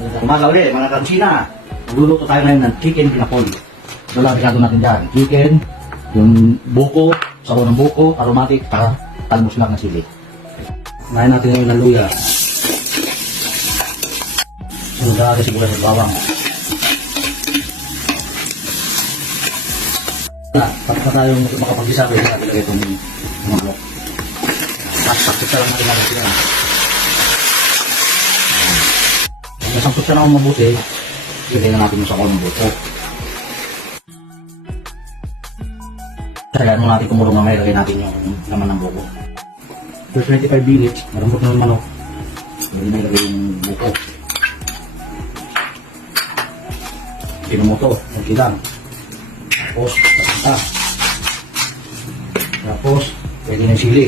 Umaga ulit, mga kakusina. Magluluto tayo ngayon ng chicken pinakol. Ito lang picado natin dyan. Chicken, yung buko, sabaw ng buko, aromatic, para talbos lang ng sili. Kumain natin ngayon ng luya. Sunod na natin sibuyas at bawang. Tapos na tayong makapag-isa ko yung natin itong mga blok. Pakita lang natin natin sila. Nasangkot siya na akong mabuti, ilagay na natin yung sabaw ng buko. Tagaan mo natin kumulong na may ilagay natin yung laman ng buko. For 25 minutes, marambot na yung manok. Pwede na ilagay yung buko. Pinumuto, okay lang. Tapos, tapos, pwede na yung sili.